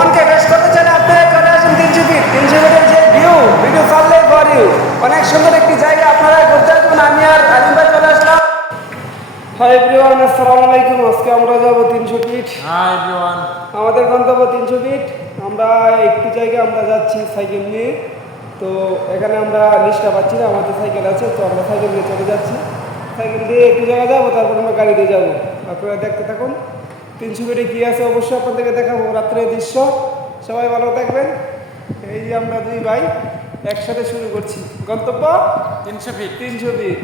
মনকে ফ্রেশ করতে চাইলে আপনি চলে আসুন 300 ফিট। 300 ফিটের যে ভিডিও পারলে ফর ইউ। অনেক সুন্দর একটি জায়গা, আপনারা ঘুরতে আসবেন। আমি আর আলিম ভাই চলে আসলাম। হাই এভরিওয়ান, আসসালামু আলাইকুম। আজকে আমরা যাব 300 ফিট। Hi everyone. আমাদের গন্তব্য 300 ফিট। আমরা একটু জায়গায় আমরা যাচ্ছি সাইকেল নিয়ে। তো এখানে আমরা লিস্টটা পাচ্ছি না, আমাদের সাইকেল আছে, তো আমরা সাইকেল নিয়ে চলে যাচ্ছি। সাইকেল দিয়ে একটু জায়গা যাবো, তারপর আমরা গাড়ি দিয়ে যাবো। আপনারা দেখতে থাকুন 300 ফিটে কী আছে, অবশ্যই আপনাদেরকে দেখাবো রাত্রের দৃশ্য। সবাই ভালো থাকবেন। এই যে আমরা দুই ভাই একসাথে শুরু করছি। গন্তব্য 300 ফিট। 300 ফিট।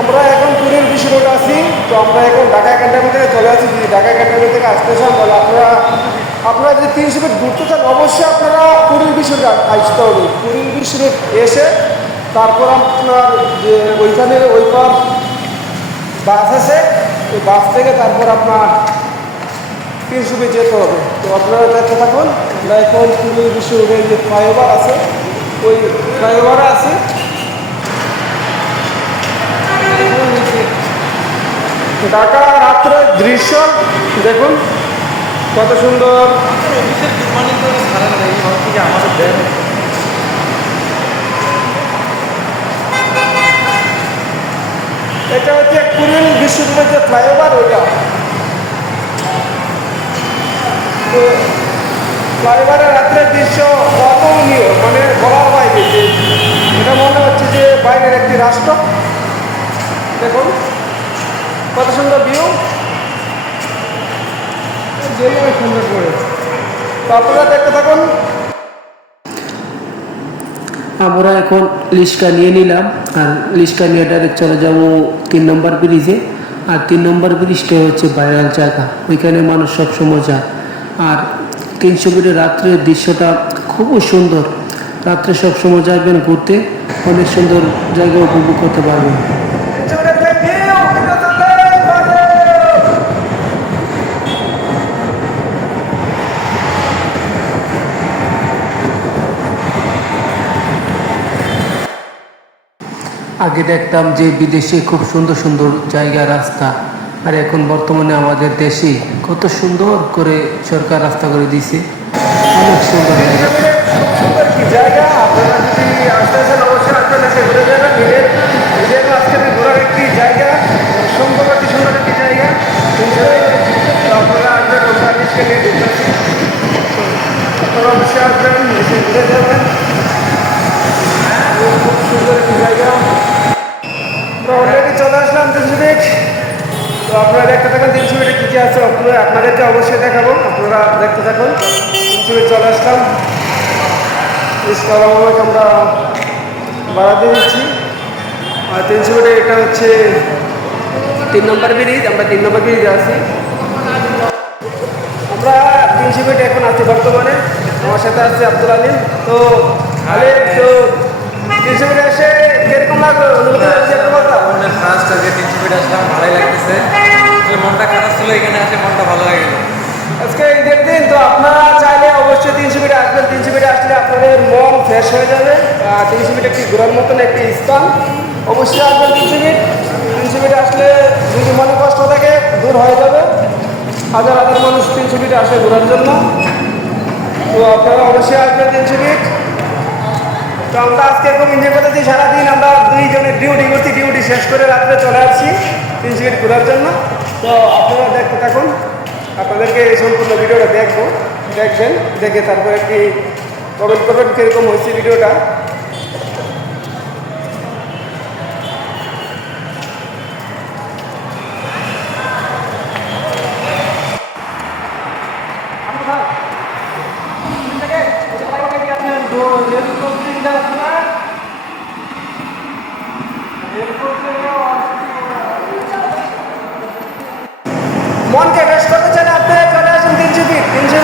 আমরা এখন পুরীর বিশ্ব রোড আছি। তো আমরা এখন ঢাকা ক্যান্টনমেন্ট থেকে চলে আসছি। ঢাকা ক্যান্টনমেন্ট থেকে আসতে চান বলে আপনারা যদি 300 ফিট ঘুরতে চান, অবশ্যই আপনারা পুরীর বিশ্ব রোড আসতে হবে। পুরীর বিশ্ব রোড এসে তারপর আপনার যে ওইখানে ওই পার বাস আছে, ওই বাস থেকে তারপর আপনার 300 ফিট যেতে হবে। তো আপনারা দেখতে থাকুন। আমরা এখন পুরীর বিশ্ব রোডের যে ফ্লাইওভার আছে, ওই ফ্লাইওভারে আছে। ঢাকা রাত্রের দৃশ্য দেখুন কত সুন্দর। এটা হচ্ছে পুরীর বিশ্বরোডের যে ফ্লাইওভার, ওইটা। তো ফ্লাইওভারের রাত্রের দৃশ্য অতুলনীয়, মানে বলার বাইরে। যে এটা মনে হচ্ছে যে বাইরের একটি রাষ্ট্র। দেখুন কত সুন্দর ভিউ, সুন্দর করে। তো আপনারা দেখতে থাকুন। আমরা এখন লিস্কা নিয়ে নিলাম, আর লিস্কা নিয়ে ডাইরেক্ট চলে যাবো 3 নম্বর ব্রিজে। আর 3 নম্বর ব্রিজটা হচ্ছে ভাইরাল জায়গা, ওইখানে মানুষ সবসময় যায়। আর 300 ফিটের রাত্রের দৃশ্যটা খুবই সুন্দর। রাত্রে সবসময় যাবেন ঘুরতে, অনেক সুন্দর জায়গা উপভোগ করতে পারবেন। আগে দেখতাম যে বিদেশে খুব সুন্দর সুন্দর জায়গা, রাস্তা, আর এখন বর্তমানে আমাদের দেশে কত সুন্দর করে সরকার রাস্তা করে দিয়েছে। অনেক সুন্দর জায়গা। সুন্দর একটি জায়গা, আপনারা যদি আসতে চান অবশ্যই আসবেন, এসে ঘুরে যাবেন। নিজের আজকে ঘোরার একটি জায়গা, সুন্দর একটি জায়গা। তো আপনারা আসবেন, আমরা লিস্টকে নিয়ে দেখতেছি। আপনারা অবশ্যই আসবেন, এসে ঘুরে যাবেন। খুব সুন্দর একটি জায়গা। তো অলরেডি চলে আসলাম 300 ফিট। তো আপনারা দেখতে থাকুন 300 ফিটে কী কী আছে, আপনাদেরকে অবশ্যই দেখাবো। আপনারা দেখতে থাকুন। 300 ফিট চলে আসলাম। ইসলামাবাদ আমরা ভাড়া দিয়ে দিচ্ছি। আর 300 ফিটে এটা হচ্ছে 3 নম্বর ব্রিজ। আমরা 3 নম্বর ব্রিজে আছি। আমরা 300 ফিট এখন আছি বর্তমানে। আমার সাথে আছে আব্দুল আলিম। তো আলিম, তো 300 ফিটে এসে কিরকম লাগলো? ফার্স্ট আগে 300 ফিট আসলাম, ভালোই লাগতেছে। মনটা খারাপ ছিল, এখানে আসে মনটা ভালো হয়ে গেল। আজকে ঈদের দিন, তো আপনারা চাইলে অবশ্যই 300 ফিটে আসবেন। 300 ফিটে আসলে আপনাদের মন ফ্রেশ হয়ে যাবে। 300 ফিট একটি ঘোরার মতন একটি স্থান। অবশ্যই আসবেন 300 ফিট। 300 ফিটে আসলে যদি মনে কষ্ট থাকে দূর হয়ে যাবে। হাজার হাজার মানুষ 300 ফিটে আসে ঘোরার জন্য। তো আপনারা অবশ্যই আসবেন 300 ফিট। তো আমরা আজকে খুব এনজয় করতেছি। সারাদিন আমরা দুইজনে ডিউটি করছি, ডিউটি শেষ করে রাত্রে চলে আসছি 300 ফিট ঘোরার জন্য। তো আপনারা দেখতে থাকুন। আপনাদেরকে এই সম্পূর্ণ ভিডিওটা দেখবেন, দেখে তারপরে একটি কমেন্ট করবেন কীরকম হয়েছে ভিডিওটা। মনকে ফ্রেশ করতে চাইলে আপনি চলে আসুন 300 ফিট। 300